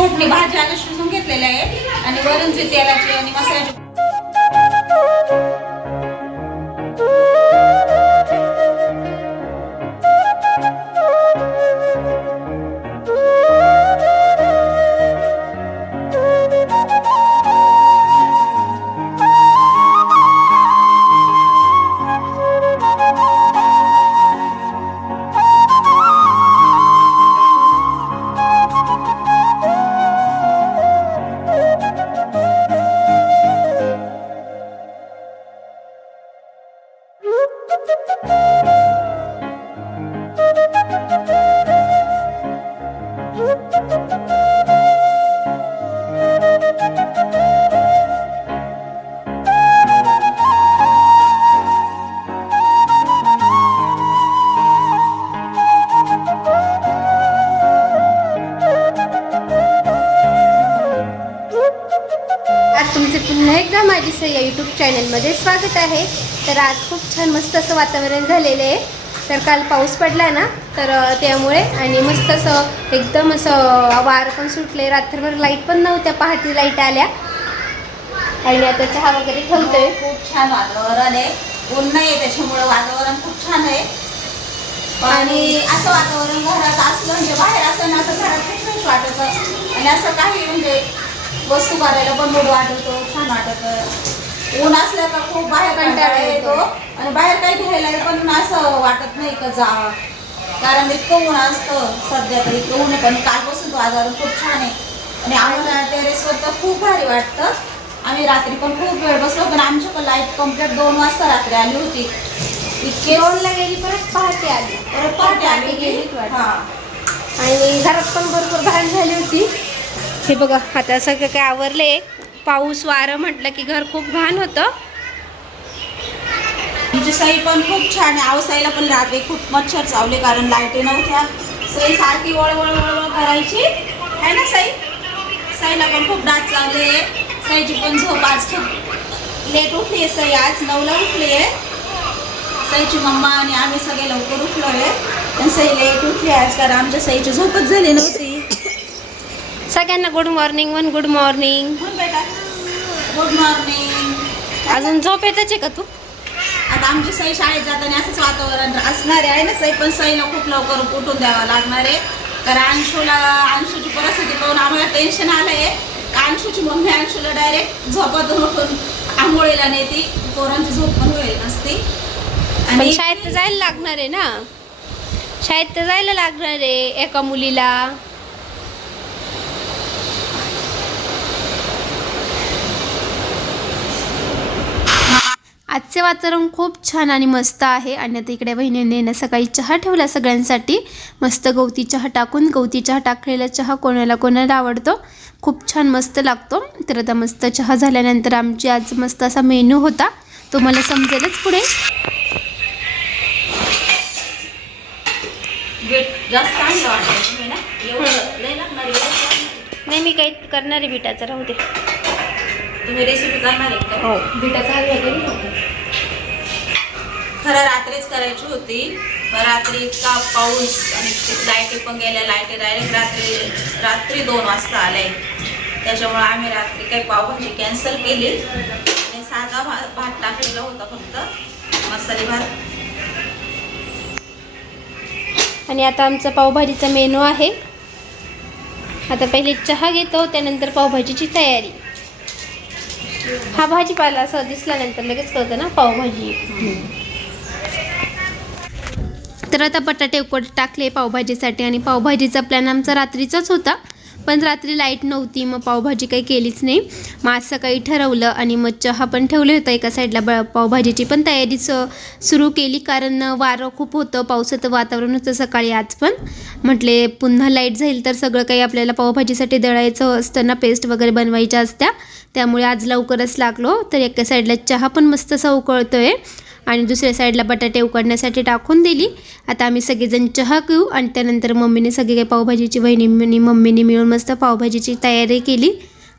फोडणी भाजी आलं शिजून घेतलेल्या आहे. आणि वरून जे तेलाची आणि मसाल्याची तुमचे पुन्हा एकदा माझी सई या यूट्यूब चॅनलमध्ये स्वागत आहे. तर आज खूप छान मस्त असं वातावरण झालेलं आहे. तर काल पाऊस पडला ना तर त्यामुळे आणि मस्त असं एकदम असं वारं पण सुटले रात्रभर लाइट पण नव्हत्या पहाटे लाइट आल्या. आणि आता चहा वगैरे ठेवतोय. खूप छान वातावरण आहे. ऊन नाही त्याच्यामुळे वातावरण खूप छान आहे. आणि असं वातावरण घरात असलं म्हणजे बाहेर असलं ना तर घरात फ्रेश वाटत. आणि असं काही म्हणजे वस्तू करायला पण मूड वाटतो छान वाटत. ऊन असलं का खूप बाहेर कंटाळा येतो. आणि बाहेर काही घ्यायला पण असं वाटत नाही का जावं. कारण इतकं ऊन असतं सध्या तर इतकं ऊन आहे. पण कालपासून वातावरण खूप छान आहे. आणि आम्हाला टेरेसवर तर खूप भारी वाटतं. आम्ही रात्री पण खूप वेळ बसलो पण आमच्याकडे लाइट कंप्लीट दोन वाजता रात्री आली होती. इतके दोनला गेली परत पहाटे आली. परत पहाटे आली गेली वाटतं. आणि घरात पण भरपूर घाण झाली होती. हे बघा आता सगळं काय आवरले. पाऊस वारं म्हटलं की घर खूप घाण होतं. तिची सई पण खूप छान आहे. आवसाईला पण रात्री खूप मच्छर चावले कारण लाईटी नव्हत्या. सई सारखी वळ वळ वळ वळ करायची. आहे ना सई? सईला पण खूप डास चावले. सईची पण झोप आज खूप लेट उठली आहे सई. आज नऊला उठली आहे सईची मम्मा आणि आम्ही सगळे लवकर उठलो आहे पण सई लेट उठली आज कारण आमच्या सईची झोपच झाली नव्हती. सगळ्यांना good morning one good morning good morning अजून झोप येतच आहे का तू? आता आमची सई शाळेत जाताना असंच वातावरण असणार आहे ना सई? पण सईला खूप लवकर उठून द्यावं लागणार आहे. कारण अंशूला अंशूची परिस्थिती पाहून आम्हाला टेन्शन आलं आहे अंशूची मम्मी अंशूला डायरेक्ट झोपातून उठून आंघोळीला नेती. पोरांची झोप पण होईल नसती. पण शाळेत तर जायला लागणार आहे ना? शाळेत तर जायला लागणार आहे एका मुलीला. आजचे वातावरण खूप छान आणि मस्त आहे. आणि आता इकडे बहिणीने ना सकाळी चहा ठेवला सगळ्यांसाठी. मस्त गवती चहा टाकून गवती चहा टाकलेला चहा कोणाला कोणाला आवडतो? खूप छान मस्त लागतो. तर आता मस्त चहा झाल्यानंतर आमची आज मस्त असा मेनू होता. तो मला समजेलच पुढे. नाही मी काही करणार आहे बिटाचं. राहू दे. तुम्ही रेसिपी करणार आहे का हो बिटाचा खरं रात्रीच करायची होती. पण रात्री इतका पाऊस आणि लाईटी पण गेल्या लाईटी डायरेक्ट रात्री रात्री दोन वाजता आले त्याच्यामुळे आम्ही रात्री काही पावभाजी कॅन्सल केली. आणि साधा भात भात टाकलेला होता फक्त. मसाले भात. आणि आता आमचा पावभाजीचा मेनू आहे. आता पहिले चहा घेतो त्यानंतर पावभाजीची तयारी. हा भाजीपाला असा दिसल्यानंतर लगेच कळतं ना पावभाजी तर आता बटाटे उकड टाकले पावभाजीसाठी आणि पावभाजीचा प्लॅन आमचा रात्रीचाच होता. पण रात्री लाइट नव्हती मग पावभाजी काही केलीच नाही. मग आज सकाळी ठरवलं आणि मग चहा पण ठेवले होतं एका साईडला ब पावभाजीची. पण तयारीच सुरू केली कारण वारं खूप होतं पावसाचं वातावरण होतं सकाळी आज पण. म्हटले पुन्हा लाइट जाईल तर सगळं काही आपल्याला पावभाजीसाठी दळायचं असतं ना पेस्ट वगैरे बनवायच्या असत्या. त्यामुळे आज लवकरच लागलो. तर एका साईडला चहा पण मस्त असा आहे आणि दुसऱ्या साईडला बटाटे उकडण्यासाठी टाकून दिली. आता आम्ही सगळेजण चहा घेऊ आणि त्यानंतर मम्मीने सगळी काही पावभाजीची बहिणी मम्मीने मिळून मस्त पावभाजीची तयारी केली.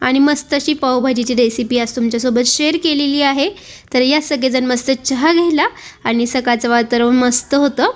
आणि मस्त अशी पावभाजीची रेसिपी आज तुमच्यासोबत शेअर केलेली आहे. तर या सगळेजण मस्त चहा घ्यायला आणि सकाळचं वातावरण मस्त होतं.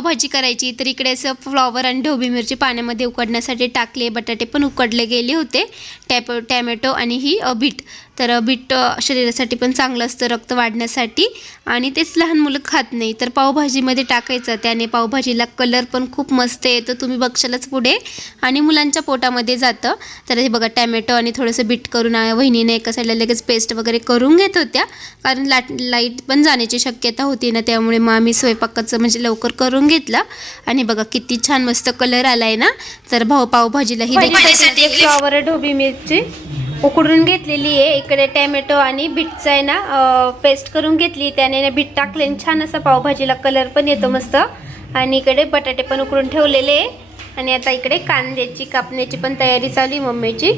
पावभाजी करायची तर इकडे असं फ्लॉवर आणि ढोबी मिरची पाण्यामध्ये उकडण्यासाठी टाकले बटाटे पण उकडले गेले होते टॅप टॅमॅटो आणि ही बीट. तर बीट शरीरासाठी पण चांगलं असतं रक्त वाढण्यासाठी. आणि तेच लहान मुलं खात नाही. तर पावभाजीमध्ये टाकायचं. त्याने पावभाजीला कलर पण खूप मस्त येतो. तुम्ही बघशालच पुढे. आणि मुलांच्या पोटामध्ये जातं. तर हे बघा टॅमॅटो आणि थोडंसं बीट करून वहिनीने एका साईडला लगेच पेस्ट वगैरे करून घेत होत्या. कारण लाट लाइट पण जाण्याची शक्यता होती ना त्यामुळे मग आम्ही स्वयंपाकाचं म्हणजे लवकर करून घेतला. आणि बघा किती छान मस्त कलर आलाय ना. तर भाऊ पावभाजीला ही ढोबी मिरची. उकडून घेतलेली आहे. इकडे टॅमॅटो आणि बीटचा आहे ना पेस्ट करून घेतली. त्याने ना बीट टाकले आणि छान असा पावभाजीला कलर पण येतो मस्त. आणि इकडे बटाटे पण उकडून ठेवलेले आहे. आणि आता इकडे कांद्याची कापण्याची पण तयारी चालू आहे मम्मीची.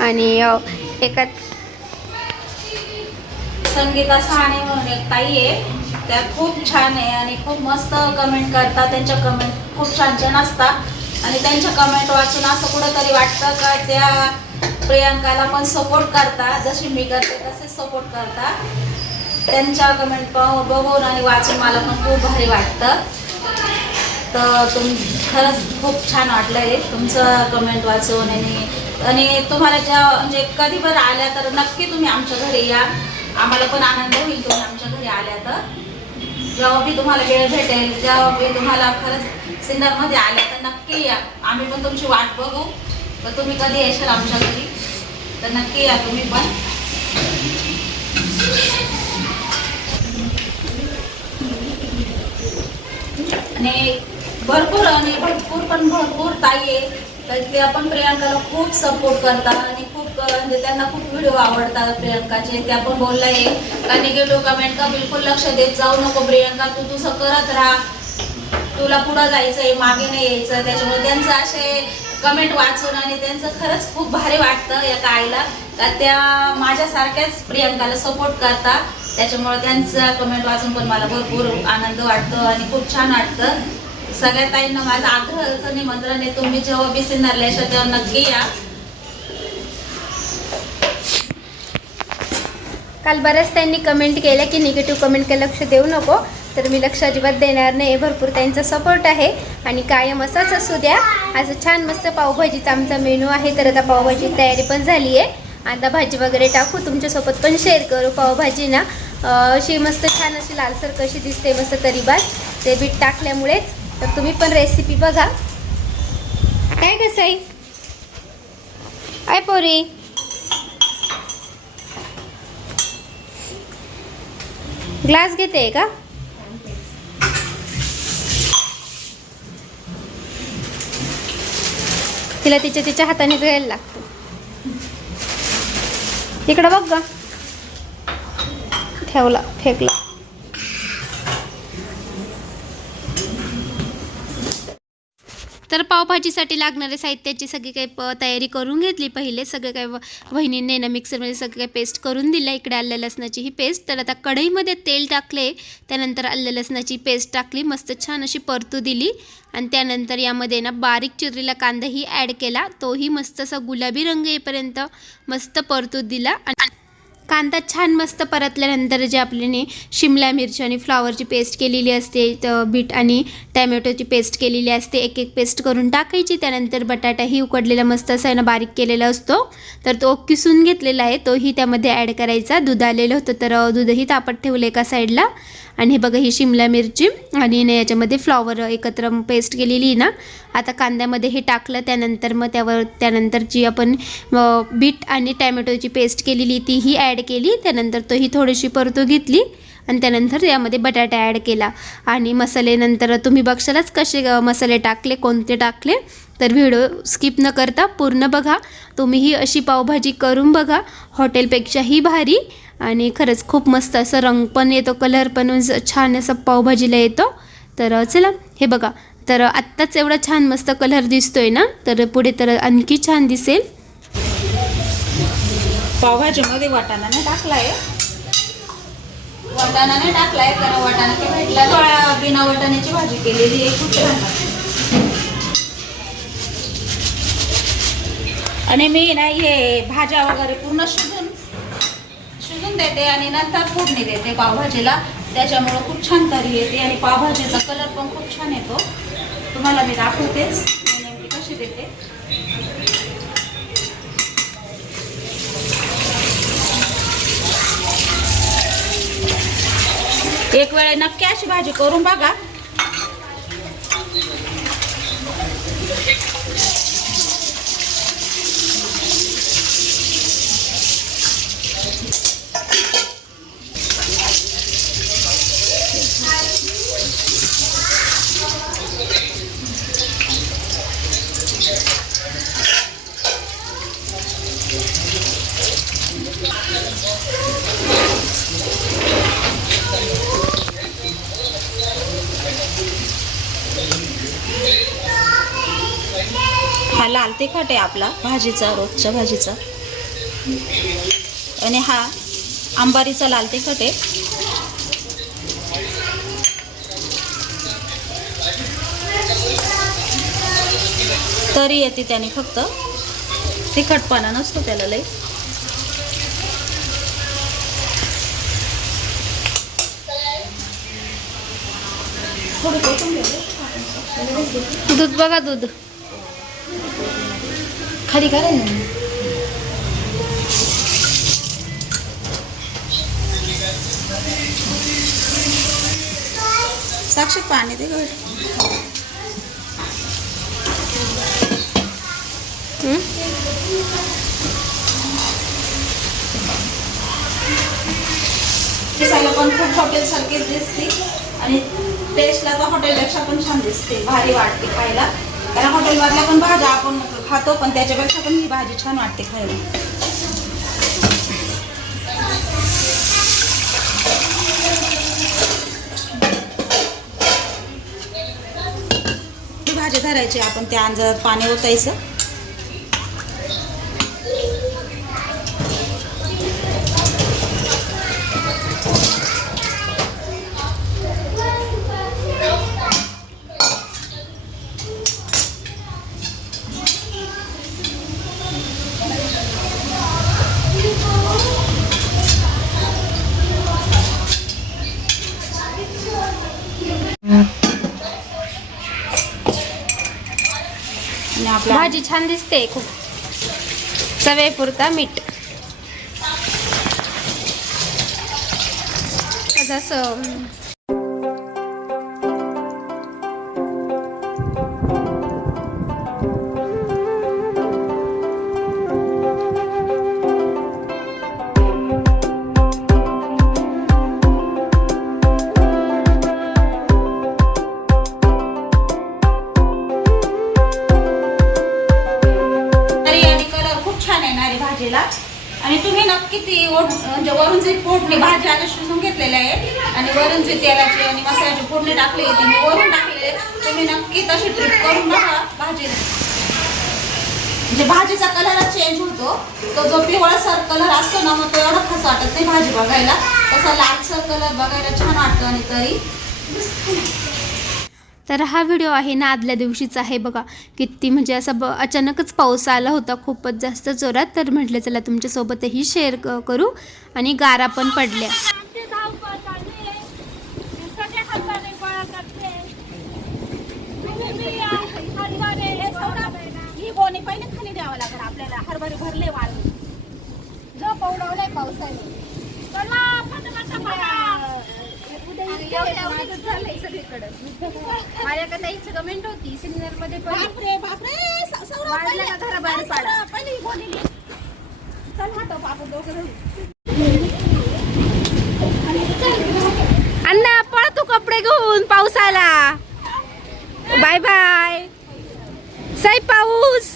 आणि अ, एका संगीता सहाणे म्हणून एक ताई आहे. त्या खूप छान आहे आणि खूप मस्त कमेंट करतात. त्यांच्या कमेंट खूप छान छान असतात. आणि त्यांच्या कमेंट वाचून असं कुठंतरी वाटतं का त्या प्रियांकाला पण सपोर्ट करता. जशी मी करते तसे सपोर्ट करता. त्यांच्या कमेंट बघून आणि वाचून मला पण खूप भारी वाटतं. तर तुम खरंच खूप छान वाटलं आहे तुमचं कमेंट वाचून. आणि आणि तुम्हाला ज्या म्हणजे कधी बरं आल्या तर नक्की तुम्ही आमच्या घरी या. आम्हाला पण आनंद होईल तुम्ही आमच्या घरी आल्या तर. जेव्हा बी तुम्हाला वेळ भेटेल जेव्हा बी तुम्हाला खरंच सिन्नरमध्ये आल्या तर नक्की या. आम्ही पण तुमची वाट बघू. तर तुम्ही कधी येशाल आमच्या घरी? तर नक्की या तुम्ही पण. आणि भरपूर आणि भरपूर पण भरपूर ताई आहे. तर ते आपण प्रियांकाला खूप सपोर्ट करतात आणि खूप म्हणजे त्यांना खूप व्हिडिओ आवडतात प्रियांकाचे. ते आपण बोलल्या आहे का निगेटिव्ह कमेंट का बिलकुल लक्ष देत जाऊ नको प्रियांका तू तुझं करत राहा. तुला पुढं जायचं आहे मागे नाही यायचं. त्याच्यामुळे त्यांचं असे कमेंट वाचून आणि त्यांचं खरंच खूप भारी वाटतं या ताईला. का त्या माझ्यासारख्याच प्रियंकाला सपोर्ट करतात त्याच्यामुळे त्यांचा कमेंट वाचून पण मला भरपूर आनंद वाटतो आणि खूप छान वाटतं. सगळ्या ताईंना माझं आग्रहाचं निमंत्रण आहे तुम्ही जेव्हा बी सिन्नरला येशाल तेव्हा नक्की या. काल बऱ्याच त्यांनी कमेंट केल्या की निगेटिव्ह कमेंटकडे लक्ष देऊ नको. तर मी लक्ष अजिबात देणार नाही. भरपूर त्यांचा सपोर्ट आहे. आणि कायम असाच असू द्या. आज छान मस्त पावभाजीचा आमचा मेनू आहे. तर आता पावभाजी तयारी पण झाली आहे. आता भाजी वगैरे टाकू. तुमच्यासोबत पण शेअर करू पावभाजी ना अशी मस्त छान अशी लालसर कशी दिसते मस्त तरीबात. ते बीट टाकल्यामुळेच. तर तुम्ही पण रेसिपी बघा. काय कसं आहे पोरी? ग्लास घेते का? तिला तिच्या तिच्या हाताने घ्यायला लागतो. इकडं बघ ग. ठेवला फेकला. तर पावभाजीसाठी लागणाऱ्या साहित्याची सगळी काही प तयारी करून घेतली. पहिले सगळं काही व- ना मिक्सरमध्ये सगळं काही पेस्ट करून दिलं. इकडे आल्या लसणाची ही पेस्ट तर आता कढईमध्ये तेल टाकले. त्यानंतर आल्या लसणाची पेस्ट टाकली. मस्त छान अशी परतू दिली. आणि त्यानंतर यामध्ये ना बारीक चिरलेला कांदाही ॲड केला. तोही मस्त असा गुलाबी रंग येईपर्यंत मस्त परतू दिला. आणि कांदा छान मस्त परतल्यानंतर जे आपल्याने शिमला मिरची आणि फ्लॉवरची पेस्ट केलेली असते तर बीट आणि टॅमॅटोची पेस्ट केलेली असते एक एक पेस्ट करून टाकायची त्यानंतर बटाटाही उकडलेला मस्त असा आहे ना बारीक केलेला असतो. तर तो किसून घेतलेला आहे तोही त्यामध्ये ॲड करायचा. दूध आलेलं होतं तर दूधही तापत ठेवलं एका साईडला. आणि हे बघा ही शिमला मिरची आणि ना याच्यामध्ये फ्लॉवर एकत्र पेस्ट केलेली आहे ना आता कांद्यामध्ये हे टाकलं त्यानंतर मग त्यावर त्यानंतर जी आपण बीट आणि टॅमॅटोची पेस्ट केलेली तीही ॲड ॲड केली त्यानंतर तोही थोडीशी परतू घेतली आणि त्यानंतर यामध्ये बटाटा ॲड केला. आणि मसाले नंतर तुम्ही बघशालच कसे मसाले टाकले कोणते टाकले तर व्हिडिओ स्किप न करता पूर्ण बघा. तुम्हीही अशी पावभाजी करून बघा. हॉटेलपेक्षाही भारी आणि खरंच खूप मस्त असं रंग पण येतो कलर पण छान असं पावभाजीला येतो. तर चला हे बघा. तर आत्ताच एवढा छान मस्त कलर दिसतोय ना तर पुढे तर आणखी छान दिसेल. पावभाजीमध्ये वाटाणा नाही टाकलाय. वाटाणा नाही टाकलाय कारण वाटाणा काही भेटला. बिना वाटाण्याची भाजी केलेली आहे खूप छान लागते. आणि मी ना हे भाज्या वगैरे पूर्ण शिजून शिजून देते आणि नंतर फोडणी देते पावभाजीला. त्याच्यामुळं खूप छान तरी येते आणि पावभाजीचा कलर पण खूप छान येतो. तुम्हाला मी दाखवतेच. नेमकी कशी देते. एक वेळे नक्की अशी भाजी करून बघा हा लाल तिखट आहे आपला भाजीचा रोजच्या भाजीचा. आणि हा आंबारीचा लाल तिखट आहे तरी येते त्याने फक्त. तिखटपणा नसतो त्याला लई. दूध बघा दूध. खाली करा ना साक्षी पाणी दे दिसायला पण खूप हॉटेल सारखीच दिसते. आणि टेस्टला तर हॉटेलपेक्षा पण छान दिसते. भारी वाटते खायला. कारण हॉटेलमधल्या पण भाज्या आपण खातो पण त्याच्यापेक्षा पण ही भाजी छान वाटते खायला. ही भाजी धरायची आपण त्या अंजात पाणी ओतायचं. छान दिसते. खूप चवेपुरता मीठ. जसं फोडणी भाजी आल्या शिजून घेतलेले आहे. आणि वरून जे तेलाची आणि मसाल्याची फोडणी टाकली आहे मी वरून टाकले तुम्ही नक्की तशी ट्रिप करून बघा भाजी म्हणजे भाजीचा कलरच चेंज होतो. तो जो पिवळासर कलर असतो ना मग तो एवढा खास वाटत नाही भाजी बघायला. तसा लालसर कलर बघायला छान वाटतो आणि तरी. तर हा व्हिडिओ आहे ना आदल्या दिवशीचा आहे बघा किती म्हणजे असं ब अचानकच पाऊस आला होता खूपच जास्त जोरात तर म्हटलं चला तुमच्यासोबतही शेअर क- करू आणि गारा पण पडल्या आहे. हरभरे भरले वाळून जो पवडवलाय पावसाने. चला, पटकन पळा. माझ्याकडे कमेंट होती मध्ये घराबाहेर पाडा? चल हटव आपण दोघं. अण्णा पळ तू कपडे घेऊन पाऊस आला बाय बाय साई पाऊस.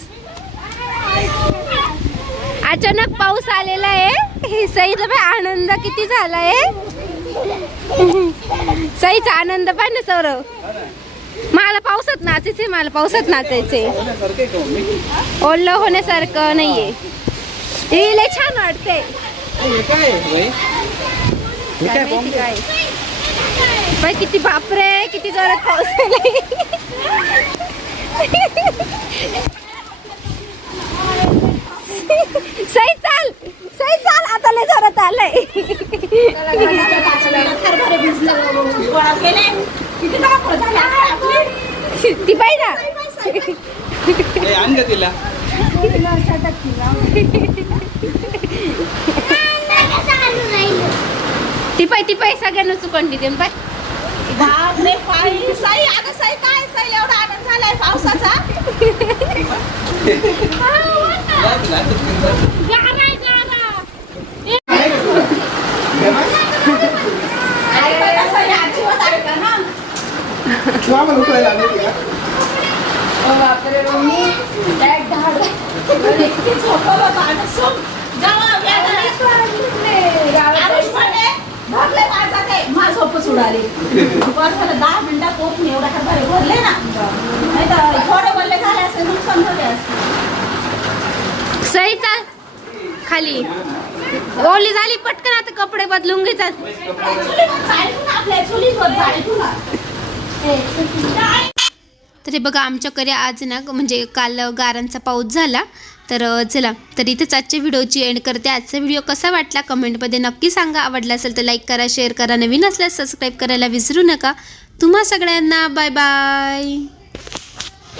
अचानक पाऊस आलेला आहे. हे बाय आनंद किती झालाय. सईचा आनंद पाय ना सौरव. मला पावसात नाचायचे मला पावसात नाचायचे ओढलं होण्यासारखं नाहीये. हे लय छान वाटते काय माहिती काय? बाई किती बापरे किती जोरात पाऊस आलाय. सई चाल. सई चाल आता लय जोरात आलंय. ती पाहिजे. ए, आण तिला. ती पाय ती पाय सगळ्यांना चुकून देते पाय बापरे पायी साई अगं साई काय साई एवढा आनंद झालाय पावसाचा जा तिला, आता तिला. गारा गारा ऐकायला साई अजिबात ऐका ना आम्हाला उकळायला आली होती का? ओ बापरे मम्मी एक धाड इतकी झोपलं होतं आणि सून जेव्हा व्याजाने आरुष म्हणे, भरले माझा ते मा झोपच उडाली बरं झालं दहा मिनिटात पोहोचून एवढा हरभरे भरले ना. नाही तर थोडे भरले झाले असते नुकसान झाले असते. सई चाल खाली. ओली झाली पटकन आता कपडे बदलून घे चाल. आपल्या चुलीवर तर बघा आमच्याकडे आज ना म्हणजे काल गारांचा पाऊस झाला. तर चला तर इथेच आजच्या व्हिडिओची एंड करते. आजचा व्हिडिओ कसा वाटला कमेंटमध्ये नक्की सांगा. आवडला असेल तर लाईक करा शेअर करा. नवीन असल्यास सबस्क्राईब करायला विसरू नका. तुम्हा सगळ्यांना बाय बाय